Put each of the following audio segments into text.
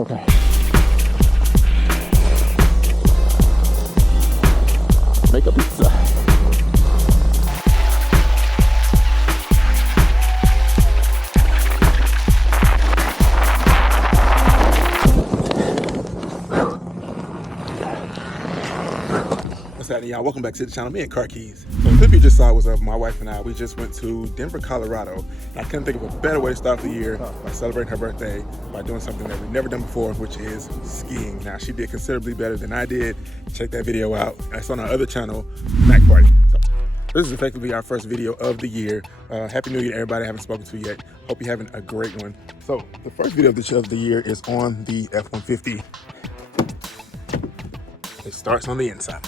Okay. Make a pizza. What's happening, y'all? Welcome back to the channel. Me and Car Keys. So the clip you just saw was of my wife and I. We just went to Denver, Colorado. And I couldn't think of a better way to start the year by celebrating her birthday by doing something that we've never done before, which is skiing. Now, she did considerably better than I did. Check that video out. That's on our other channel, Mac Party. So this is effectively our first video of the year. Happy New Year to everybody I haven't spoken to yet. Hope you're having a great one. So the first video of the year is on the F-150. It starts on the inside.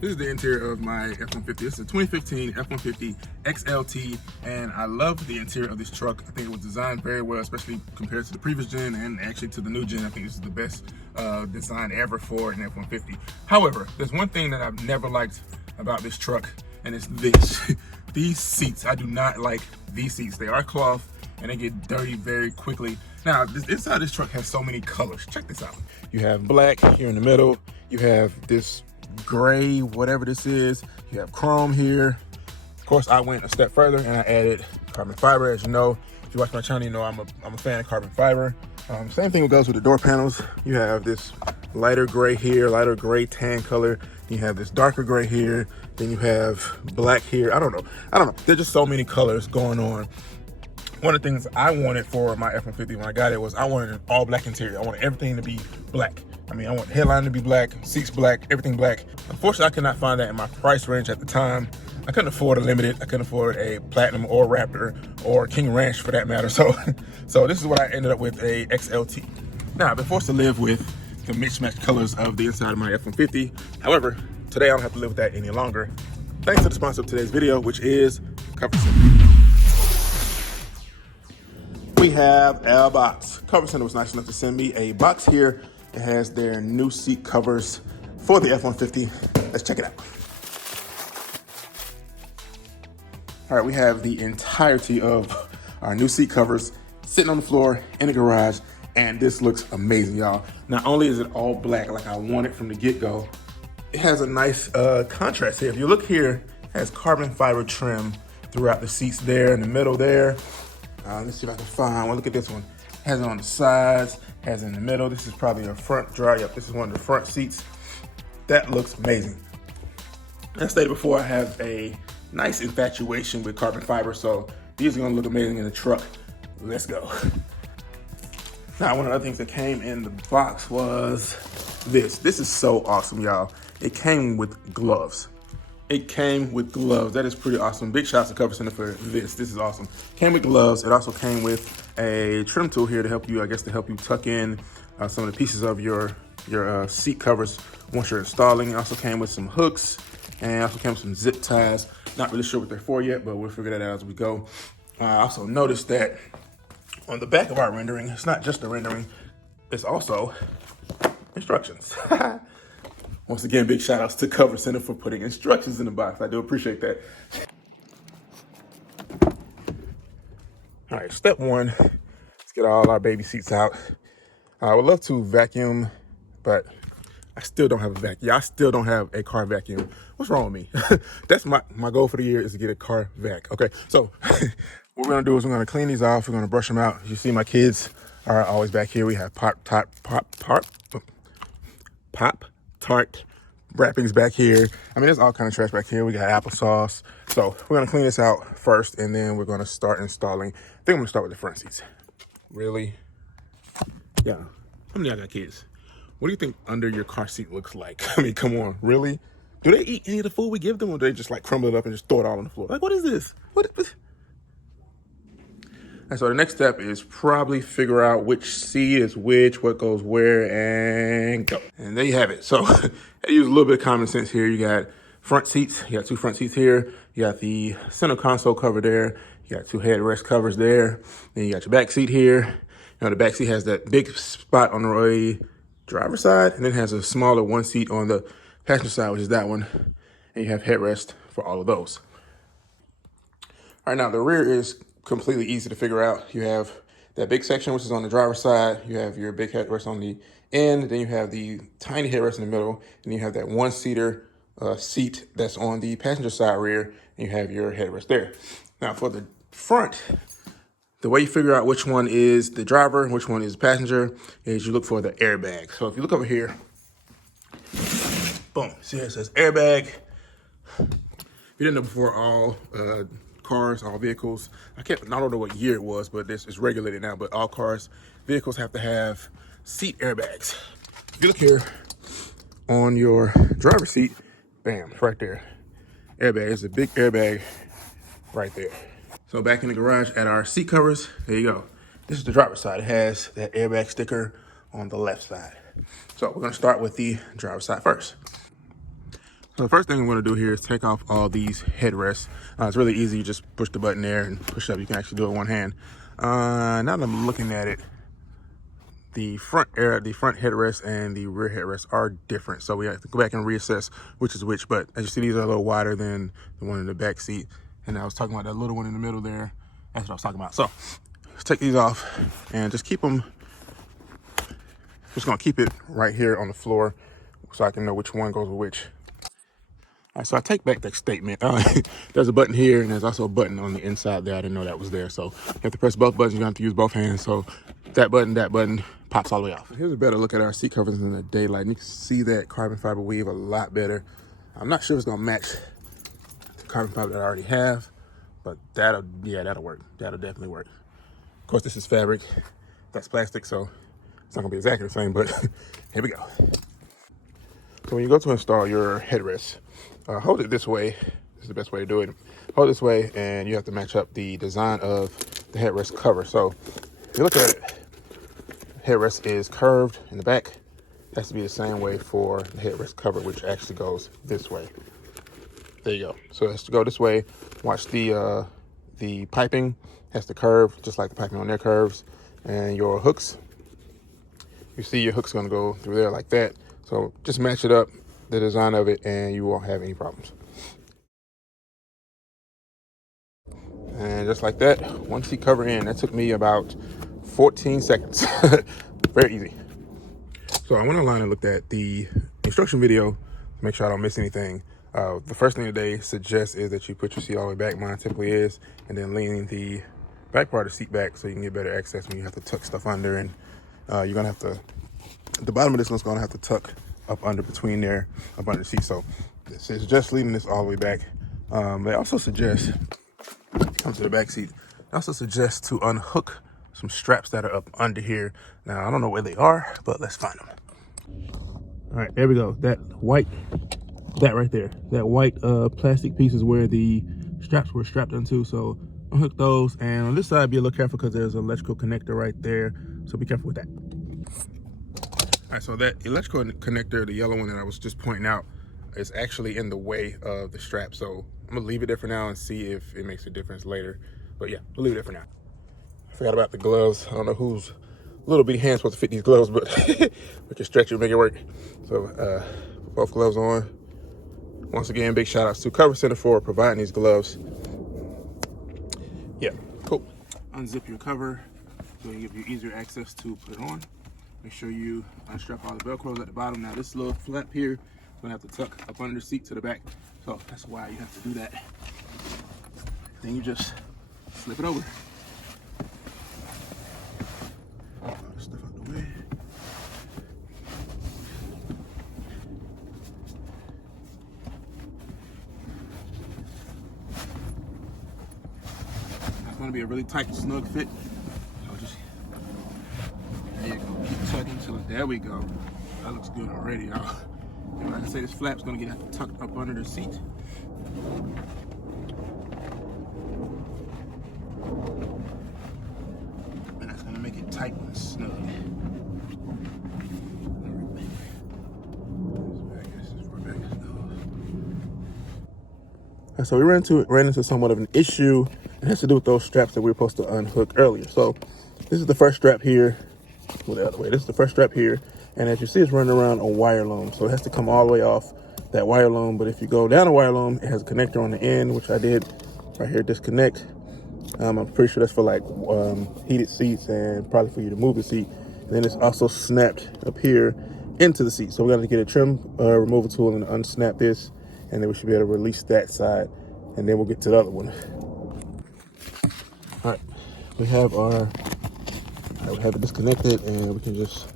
This is the interior of my F-150. This is a 2015 F-150 XLT, and I love the interior of this truck. I think it was designed very well, especially compared to the previous gen and actually to the new gen. I think this is the best design ever for an F-150. However, there's one thing that I've never liked about this truck, and it's this. These seats. I do not like these seats. They are cloth, and they get dirty very quickly. Now, inside this truck has so many colors. Check this out. You have black here in the middle. You have this gray, whatever this is. You have chrome here. Of course, I went a step further and I added carbon fiber. As you know, if you watch my channel, you know I'm a fan of carbon fiber. Same thing goes with the door panels. You have this lighter gray here, lighter gray tan color. You have this darker gray here. Then you have black here. I don't know. There's just so many colors going on. One of the things I wanted for my F-150 when I got it was I wanted an all black interior. I wanted everything to be black. I mean, I want the headline to be black, seats black, everything black. Unfortunately, I could not find that in my price range at the time. I couldn't afford a Limited. I couldn't afford a Platinum or Raptor or King Ranch for that matter. So this is what I ended up with, a XLT. Now, I've been forced to live with the mismatched colors of the inside of my F-150. However, today I don't have to live with that any longer. Thanks to the sponsor of today's video, which is Cover Center. We have a box. Cover Center was nice enough to send me a box here. It has their new seat covers for the F-150. Let's check it out. All right, we have the entirety of our new seat covers sitting on the floor in the garage, and this looks amazing, y'all. Not only is it all black like I wanted from the get-go, it has a nice contrast here. If you look here, it has carbon fiber trim throughout the seats there, in the middle there. Let's see if I can find one. Look at this one. Has it on the sides, has it in the middle. This is probably a front dry. Yep, this is one of the front seats. That looks amazing. As I stated before, I have a nice infatuation with carbon fiber, so these are gonna look amazing in the truck. Let's go. Now, one of the other things that came in the box was this. This is so awesome, y'all. It came with gloves. It came with gloves. That is pretty awesome. Big shout out to Cover Center for this. This is awesome. Came with gloves. It also came with a trim tool here to help you, to help you tuck in some of the pieces of your seat covers once you're installing. It also came with some hooks and also came with some zip ties. Not really sure what they're for yet, but we'll figure that out as we go. I also noticed that on the back of our rendering, it's not just a rendering, it's also instructions. Once again, big shout outs to Cover Center for putting instructions in the box. I do appreciate that. All right, step one, let's get all our baby seats out. I would love to vacuum, but I still don't have a vacuum. I still don't have a car vacuum. What's wrong with me? That's my goal for the year, is to get a car vac. Okay, so what we're gonna do is we're gonna clean these off. We're gonna brush them out. You see my kids are always back here. We have Pop-Tart wrappings back here. I mean, there's all kind of trash back here. We got applesauce. So we're gonna clean this out first, and then we're gonna start installing. I think I'm gonna start with the front seats. Really? Yeah. How many of y'all got kids? What do you think under your car seat looks like? I mean, come on, really? Do they eat any of the food we give them, or do they just like crumble it up and just throw it all on the floor? Like, what is this? What? And so the next step is probably figure out which seat is which, what goes where, and go. And there you have it. So I use a little bit of common sense here. You got front seats. You got two front seats here. You got the center console cover there. You got two headrest covers there. Then you got your back seat here. You know, the back seat has that big spot on the driver's side, and then has a smaller one seat on the passenger side, which is that one. And you have headrest for all of those. All right, now the rear is completely easy to figure out. You have that big section, which is on the driver's side. You have your big headrest on the end. Then you have the tiny headrest in the middle. And you have that one-seater seat that's on the passenger side rear. And you have your headrest there. Now for the front, the way you figure out which one is the driver, which one is the passenger, is you look for the airbag. So if you look over here, boom, see it says airbag. If you didn't know before, all cars, all vehicles, I don't know what year it was, but it's regulated now, but all cars, vehicles have to have seat airbags. If you look here on your driver's seat, bam, it's right there. Airbag, it's a big airbag right there. So back in the garage at our seat covers, there you go. This is the driver's side. It has that airbag sticker on the left side. So we're gonna start with the driver's side first. So the first thing I'm gonna do here is take off all these headrests. It's really easy, you just push the button there and push up. You can actually do it with one hand. Now that I'm looking at it, the front headrest and the rear headrest are different. So we have to go back and reassess which is which, but as you see, these are a little wider than the one in the back seat. And I was talking about that little one in the middle there. That's what I was talking about. So let's take these off and just keep them, just gonna keep it right here on the floor so I can know which one goes with which. All right, so I take back that statement. There's a button here and there's also a button on the inside there. I didn't know that was there. So you have to press both buttons. You're gonna have to use both hands. So that button pops all the way off. Here's a better look at our seat covers in the daylight. And you can see that carbon fiber weave a lot better. I'm not sure it's gonna match carbon fiber that I already have, but that'll work. That'll definitely work. Of course, this is fabric, that's plastic, so it's not gonna be exactly the same, but here we go. So when you go to install your headrest, hold it this way. This is the best way to do it. Hold it this way, and you have to match up the design of the headrest cover. So if you look at it, headrest is curved in the back. It has to be the same way for the headrest cover, which actually goes this way. There you go. So it has to go this way. Watch the piping has to curve just like the piping on their curves. And your hooks, you see your hook's gonna go through there like that. So just match it up, the design of it, and you won't have any problems. And just like that, one seat cover in. That took me about 14 seconds. Very easy. So I went online and looked at the instruction video to make sure I don't miss anything. The first thing that they suggest is that you put your seat all the way back. Mine typically is, and then lean the back part of the seat back so you can get better access when you have to tuck stuff under. And you're gonna have to, the bottom of this one's gonna have to tuck up under between there, up under the seat. So it's just leaning this all the way back. They also suggest, come to the back seat, they also suggest to unhook some straps that are up under here. Now I don't know where they are, but let's find them. All right, there we go. That right there, that white plastic piece is where the straps were strapped onto. So unhook those, and on this side be a little careful because there's an electrical connector right there, so be careful with that. All right, so that electrical connector, the yellow one that I was just pointing out, is actually in the way of the strap. So I'm gonna leave it there for now and see if it makes a difference later, but yeah, we'll leave it there for now. I forgot about the gloves. I don't know whose little bitty hand's supposed to fit these gloves, but we can stretch it and make it work. So both gloves on. Once again, big shout outs to Cover Center for providing these gloves. Yeah, cool. Unzip your cover so it give you easier access to put it on. Make sure you unstrap all the Velcros at the bottom. Now this little flap here is gonna have to tuck up under the seat to the back. So that's why you have to do that. Then you just flip it over. Stuff out the way. It's gonna be a really tight, snug fit. So just, there you go. Keep tucking till there we go. That looks good already. And like I say, this flap's gonna get tucked up under the seat. And that's gonna make it tight and snug. So we ran into somewhat of an issue. It has to do with those straps that we were supposed to unhook earlier. So this is the first strap here. Go the other way. This is the first strap here. And as you see, it's running around a wire loom. So it has to come all the way off that wire loom. But if you go down a wire loom, it has a connector on the end, which I did right here, disconnect. I'm pretty sure that's for like heated seats and probably for you to move the seat. And then it's also snapped up here into the seat. So we're gonna get a trim removal tool and unsnap this, and then we should be able to release that side, and then we'll get to the other one. All right, we have it disconnected, and we can just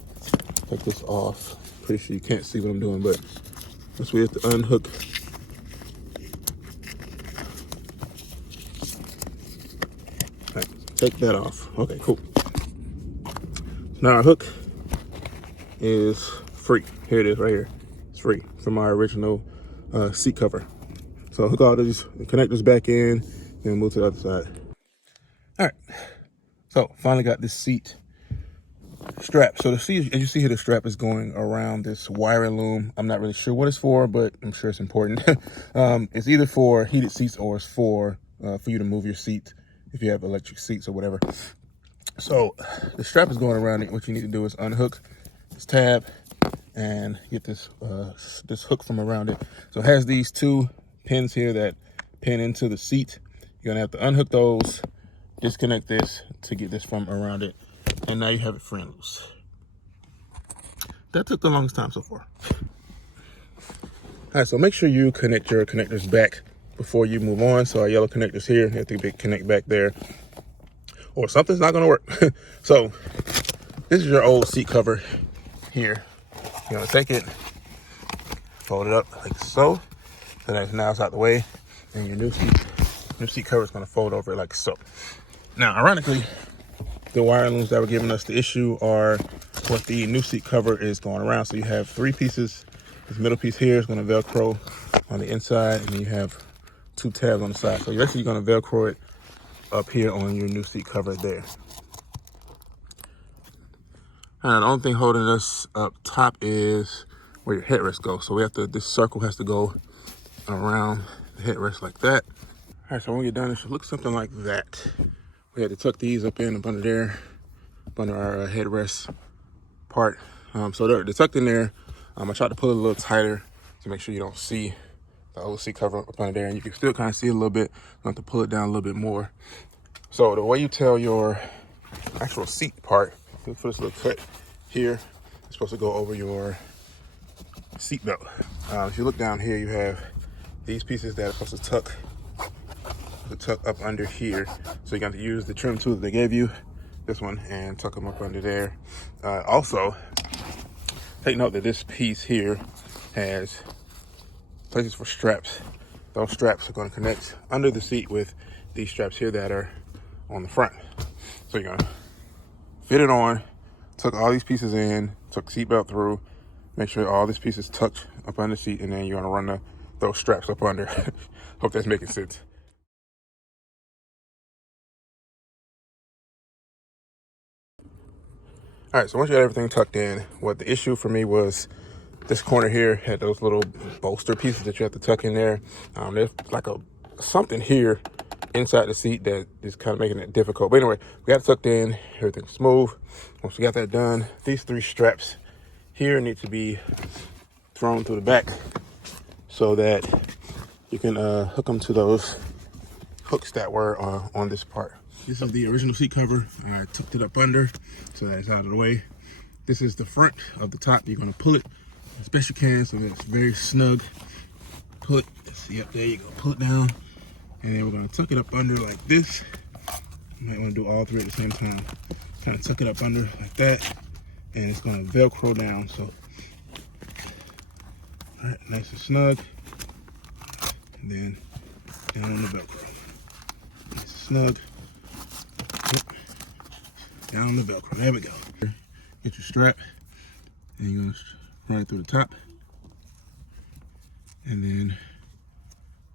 take this off. Pretty sure you can't see what I'm doing, but once we have to unhook. All right, take that off. Okay, cool. Now our hook is free. Here it is right here. It's free from our original seat cover. So hook all these connectors back in, then move to the other side. All right, so finally got this seat strap. So the seat, as you see here, the strap is going around this wiring loom. I'm not really sure what it's for, but I'm sure it's important. It's either for heated seats or it's for you to move your seat if you have electric seats or whatever. So the strap is going around it. What you need to do is unhook this tab and get this this hook from around it. So it has these two pins here that pin into the seat. You're gonna have to unhook those, disconnect this to get this from around it, and now you have it free and loose. That took the longest time so far. All right, so make sure you connect your connectors back before you move on. So our yellow connectors here, you have to connect back there, or something's not gonna work. So this is your old seat cover here. You're gonna take it, fold it up like so that now it's out the way, and your new seat cover is gonna fold over like so. Now, ironically, the wire looms that were giving us the issue are what the new seat cover is going around. So you have three pieces. This middle piece here is gonna Velcro on the inside, and then you have two tabs on the side. So you're actually gonna Velcro it up here on your new seat cover there. And the only thing holding us up top is where your headrest goes. So this circle has to go around the headrest like that. All right, so when we get done, it should look something like that. We had to tuck these up under there, up under our headrest part. So they're tucked in there. I tried to pull it a little tighter to make sure you don't see the old seat cover up under there, and you can still kind of see it a little bit. You have to pull it down a little bit more. So the way you tell your actual seat part, for this little cut here, it's supposed to go over your seat belt. If you look down here, you have these pieces that are supposed to tuck up under here. So you're going to use the trim tool that they gave you, this one, and tuck them up under there. Also, take note that this piece here has places for straps. Those straps are going to connect under the seat with these straps here that are on the front. So you're going to fit it on, tuck all these pieces in, tuck the seat belt through, make sure all these pieces tucked up under the seat, and then you're going to run those straps up under. Hope that's making sense. All right, so once you got everything tucked in, what the issue for me was this corner here had those little bolster pieces that you have to tuck in there. There's like something here inside the seat that is kind of making it difficult. But anyway, we got it tucked in, everything's smooth. Once we got that done, these three straps here need to be thrown through the back so that you can hook them to those hooks that were on this part. This is the original seat cover. I tucked it up under so that it's out of the way. This is the front of the top. You're gonna pull it as best you can so that it's very snug. Pull it, yep, there you go, pull it down. And then we're gonna tuck it up under like this. You might wanna do all three at the same time. Kind of tuck it up under like that. And it's gonna Velcro down, so. All right, nice and snug. And then down on the Velcro. Nice and snug. Yep. Down on the Velcro, there we go. Get your strap, and you're gonna run it through the top. And then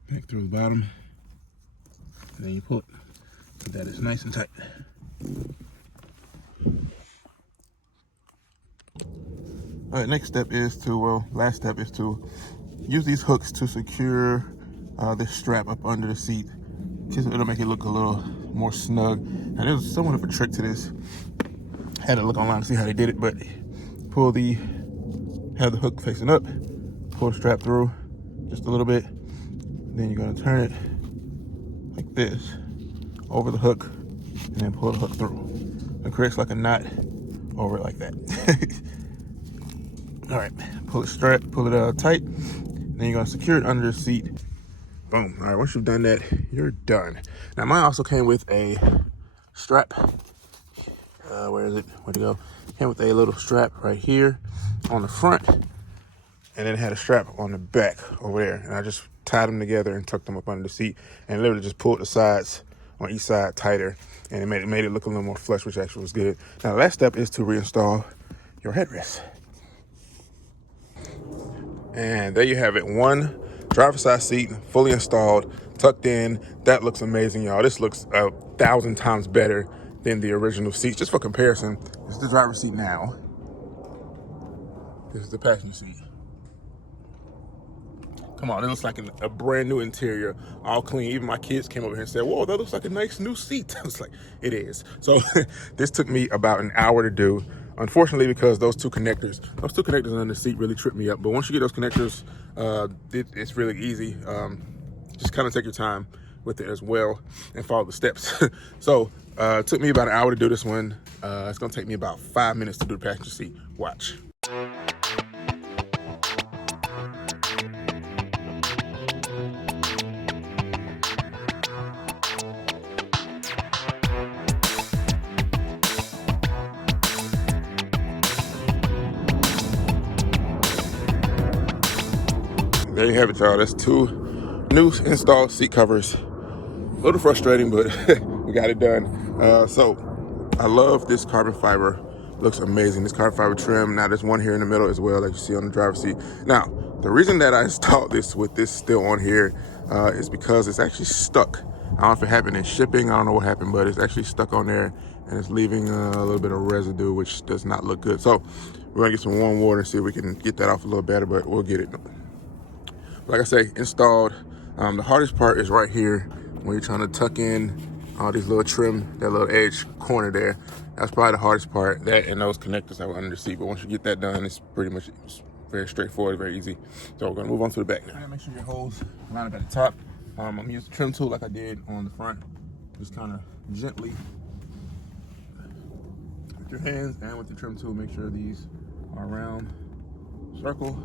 back through the bottom. And then you pull it so that it's nice and tight. All right, last step is to use these hooks to secure this strap up under the seat. It'll make it look a little more snug. Now there's somewhat of a trick to this. I had to look online to see how they did it, but have the hook facing up, pull the strap through just a little bit, then you're gonna turn it like this over the hook and then pull the hook through. It creates like a knot over it like that. All right, pull it tight. Then you're gonna secure it under the seat. Boom. All right, once you've done that, you're done. Now mine also came with a strap. Where is it? Where'd it go? Came with a little strap right here on the front, and then it had a strap on the back over there. And I just tied them together and tucked them up under the seat, and literally just pulled the sides on each side tighter, and it made it look a little more flush, which actually was good. Now the last step is to reinstall your headrest. And there you have it, one driver's side seat, fully installed, tucked in. That looks amazing, y'all. This looks 1,000 times better than the original seats. Just for comparison, this is the driver's seat now. This is the passenger seat. Come on, it looks like a brand new interior, all clean. Even my kids came over here and said, whoa, that looks like a nice new seat. I was like, it is. So this took me about an hour to do. Unfortunately, because those two connectors on the seat really tripped me up. But once you get those connectors, it's really easy. Just kind of take your time with it as well and follow the steps. So it took me about an hour to do this one. It's gonna take me about 5 minutes to do the passenger seat. Watch. There you have it, y'all. That's two new installed seat covers. A little frustrating, but we got it done. So I love this carbon fiber. Looks amazing. This carbon fiber trim. Now there's one here in the middle as well, like you see on the driver's seat. Now, the reason that I installed this with this still on here is because it's actually stuck. I don't know if it happened in shipping. I don't know what happened, but it's actually stuck on there and it's leaving a little bit of residue, which does not look good. So we're gonna get some warm water and see if we can get that off a little better, but we'll get it. Like I say, installed. The hardest part is right here when you're trying to tuck in all these little trim, that little edge corner there. That's probably the hardest part, that and those connectors that were under the seat. But once you get that done, it's pretty much very straightforward, very easy. So we're gonna move on to the back now. Make sure your holes line up at the top. I'm gonna use the trim tool like I did on the front. Just kind of gently with your hands and with the trim tool, make sure these are around circle.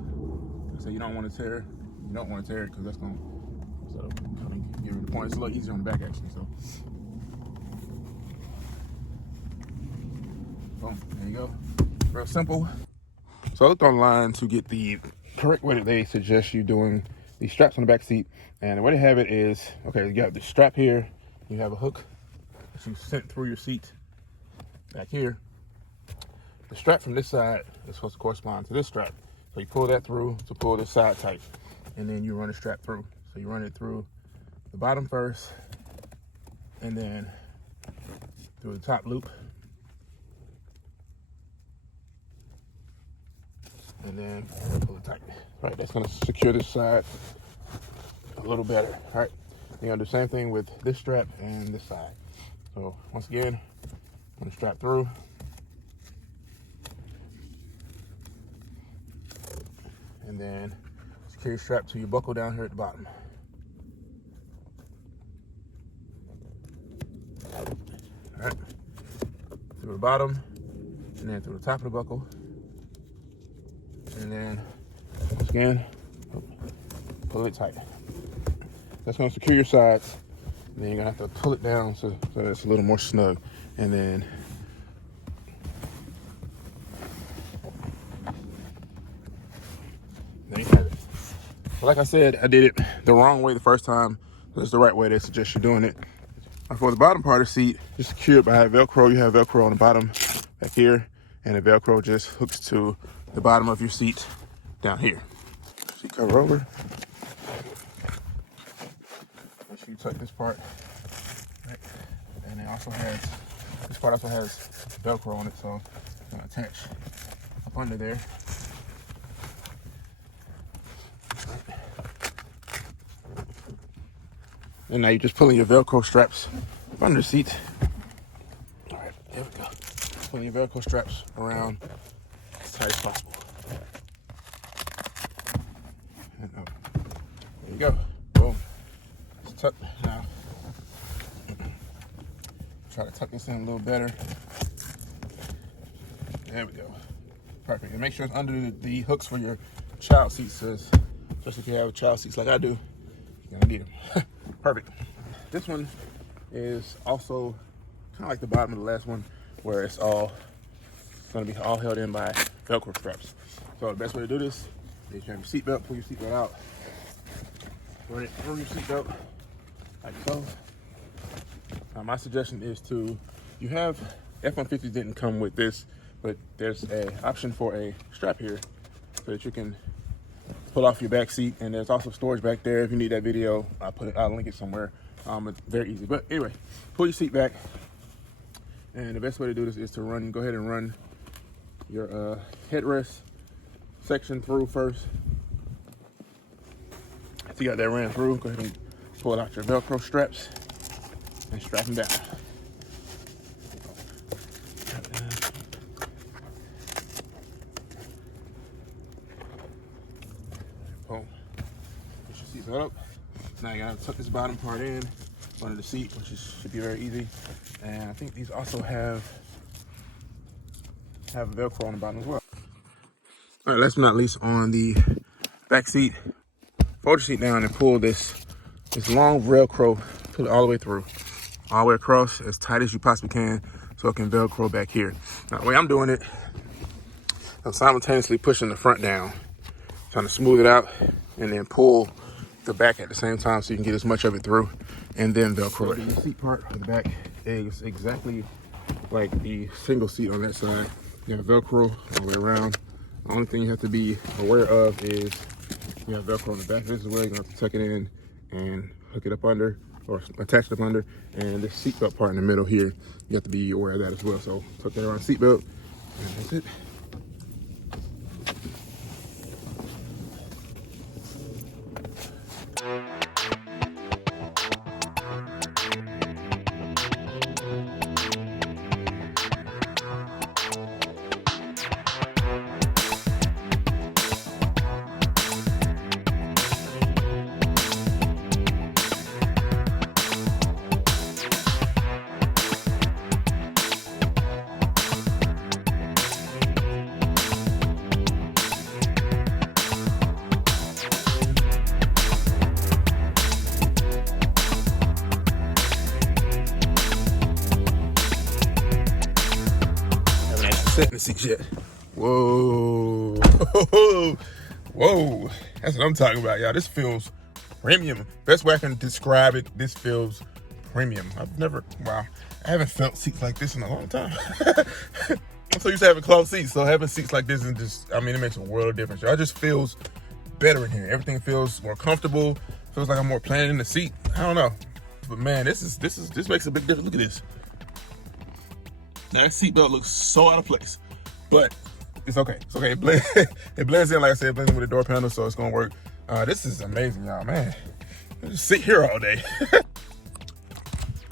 So you don't want to tear. You don't want to tear it because that's going to kind of give you the point. It's a little easier on the back actually. So, boom, there you go. Real simple. So I looked online to get the correct way that they suggest you doing these straps on the back seat. And the way they have it is, okay, you got the strap here. You have a hook that you sent through your seat back here. The strap from this side is supposed to correspond to this strap. So you pull that through to pull this side tight. And then you run the strap through. So you run it through the bottom first, and then through the top loop, and then pull it tight. All right, that's gonna secure this side a little better. All right, you're gonna do the same thing with this strap and this side. So once again, run the strap through. And then secure your strap to your buckle down here at the bottom. All right, through the bottom, and then through the top of the buckle. And then, once again, pull it tight. That's gonna secure your sides. And then you're gonna have to pull it down so that it's a little more snug. And then, there you have it. Like I said, I did it the wrong way the first time. It's the right way they suggest you're doing it. For the bottom part of the seat, just secure it by Velcro. You have Velcro on the bottom back here, and the Velcro just hooks to the bottom of your seat down here. Seat cover over. Make sure you tuck this part. Right. And it also has, this part also has Velcro on it, so it's gonna attach up under there. And now you're just pulling your Velcro straps up under the seat. All right, there we go. Pulling your Velcro straps around as tight as possible. And up. There you go. Boom. It's tucked now. try to tuck this in a little better. There we go. Perfect. And make sure it's under the hooks for your child seats, especially if you have child seats like I do, you're gonna need them. Perfect. This one is also kind of like the bottom of the last one, where it's gonna be all held in by Velcro straps. So the best way to do this is you have your seatbelt, pull your seatbelt out, run it through your seatbelt like so. My suggestion is you have F-150 didn't come with this, but there's an option for a strap here so that you can pull off your back seat, and there's also storage back there. If you need that video, I'll link it somewhere. It's very easy. But anyway, pull your seat back, and the best way to do this is to go ahead and run your headrest section through first. If you got that ran through, go ahead and pull out your Velcro straps and strap them down. Boom. Push your seatbelt up. Now you gotta tuck this bottom part in under the seat, which should be very easy. And I think these also have Velcro on the bottom as well. All right, last but not least, on the back seat, fold your seat down and pull this long Velcro, pull it all the way through, all the way across as tight as you possibly can so it can Velcro back here. Now, the way I'm doing it, I'm simultaneously pushing the front down, trying to smooth it out, and then pull the back at the same time so you can get as much of it through, and then Velcro it. The seat part of the back is exactly like the single seat on that side. You have Velcro all the way around. The only thing you have to be aware of is you have Velcro on the back of this as well. You're gonna have to tuck it in and hook it up under, or attach it up under. And this seatbelt part in the middle here, you have to be aware of that as well. So tuck that around the seatbelt, and that's it. Set in the seat yet. Whoa. Whoa. That's what I'm talking about, y'all. This feels premium. Best way I can describe it, this feels premium. I haven't felt seats like this in a long time. I'm so used to having cloth seats, so having seats like this it makes a world of difference. Y'all, it just feels better in here. Everything feels more comfortable. Feels like I'm more planted in the seat. I don't know. But man, this makes a big difference. Look at this. Now that seatbelt looks so out of place, but it's okay. It's okay. It blends in, like I said, it blends in with the door panel, so it's gonna work. This is amazing, y'all, man. I'll just sit here all day.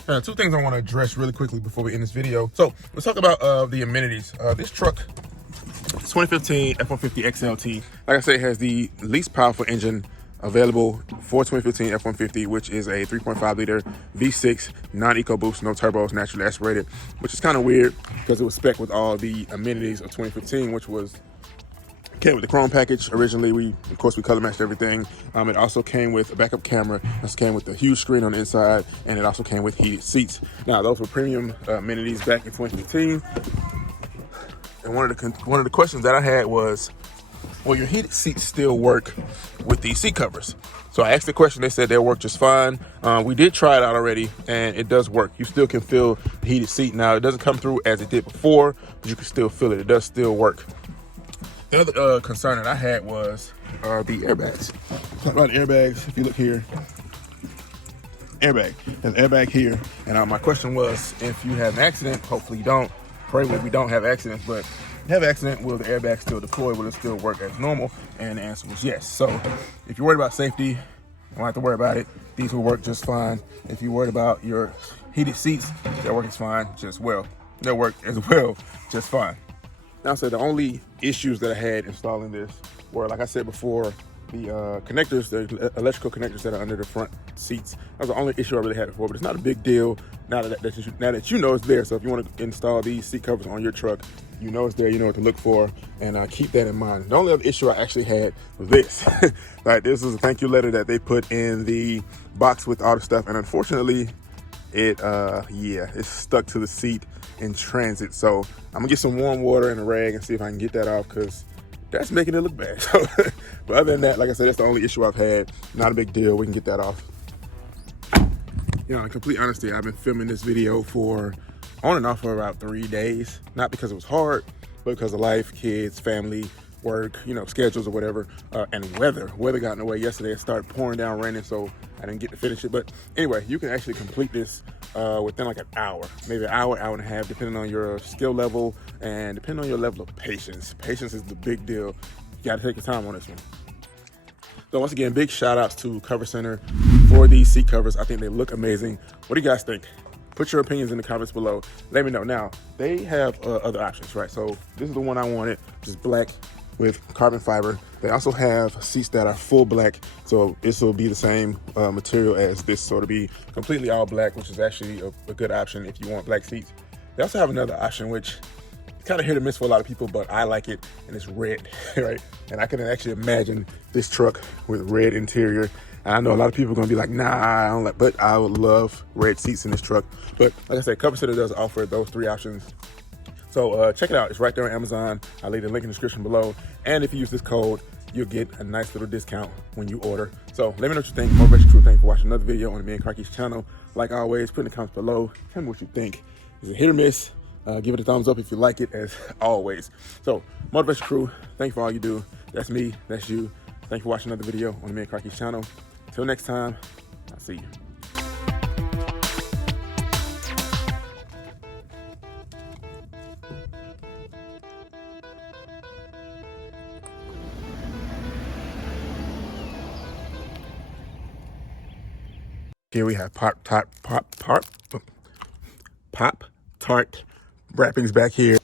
Two things I want to address really quickly before we end this video. So let's talk about the amenities. This truck, 2015 F-150 XLT, like I said, has the least powerful engine available for 2015 F-150, which is a 3.5 liter V6 non-eco boost, no turbos, naturally aspirated, which is kind of weird because it was spec with all the amenities of 2015, which came with the chrome package. Originally, we color matched everything. It also came with a backup camera. It came with a huge screen on the inside, and it also came with heated seats. Now, those were premium amenities back in 2015. And one of the questions that I had was, will your heated seats still work with these seat covers? So I asked the question, they said they'll work just fine. We did try it out already, and it does work. You still can feel the heated seat. Now, it doesn't come through as it did before, but you can still feel it. It does still work. The other concern that I had was the airbags. Talk about airbags. If you look here, airbag. There's an airbag here. And my question was, if you have an accident, hopefully you don't. Pray we don't have accidents, but if you have an accident, will the airbag still deploy? Will it still work as normal? And the answer was yes. So if you're worried about safety, you don't have to worry about it. These will work just fine. If you're worried about your heated seats, they'll work as fine, just well. They'll work as well, just fine. Now, so the only issues that I had installing this were, like I said before, the connectors, the electrical connectors that are under the front seats. That was the only issue I really had before, but it's not a big deal now that you know it's there. So if you want to install these seat covers on your truck, you know it's there, you know what to look for, and keep that in mind. The only other issue I actually had was this. Like, this was a thank you letter that they put in the box with all the stuff, and unfortunately, it's stuck to the seat in transit. So I'm gonna get some warm water and a rag and see if I can get that off, because that's making it look bad. So, but other than that, like I said, that's the only issue I've had. Not a big deal. We can get that off. You know, in complete honesty, I've been filming this video on and off for about 3 days. Not because it was hard, but because of life, kids, family, work, you know, schedules or whatever, and weather. Weather got in the way yesterday. It started pouring down, raining, so I didn't get to finish it. But anyway, you can actually complete this within like an hour, maybe an hour, hour and a half, depending on your skill level and depending on your level of patience. Patience is the big deal. You got to take your time on this one. So once again, big shout outs to Cover Center for these seat covers. I think they look amazing. What do you guys think? Put your opinions in the comments below. Let me know. Now, they have other options, right? So this is the one I wanted, which is black with carbon fiber. They also have seats that are full black, so this will be the same material as this, so it'll be completely all black, which is actually a good option if you want black seats. They also have another option, which is kind of hit or miss for a lot of people, but I like it, and it's red, right? And I can actually imagine this truck with red interior. And I know a lot of people are gonna be like, nah, I don't like, but I would love red seats in this truck. But like I said, Cover Center does offer those 3 options. So check it out. It's right there on Amazon. I'll leave the link in the description below. And if you use this code, you'll get a nice little discount when you order. So let me know what you think. Motivation Crew, thank you for watching another video on the Me and Car Keys channel. Like always, put in the comments below. Tell me what you think. Is it hit or miss? Give it a thumbs up if you like it, as always. So Motivation Crew, thank you for all you do. That's me. That's you. Thank you for watching another video on the Me and Car Keys channel. Till next time, I'll see you. Here we have Pop Tart wrappings back here.